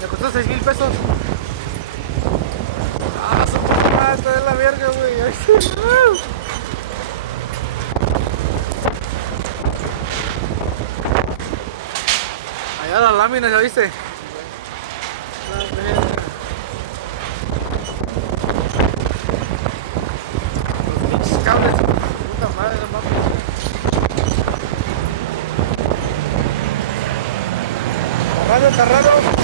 Me costó 6,000 pesos. Ah, su puta madre, está de la verga, güey. Ahí sí. Allá las láminas, ¿ya viste? La verga. Los pinches cables. Puta madre, no mames. Está raro, está raro.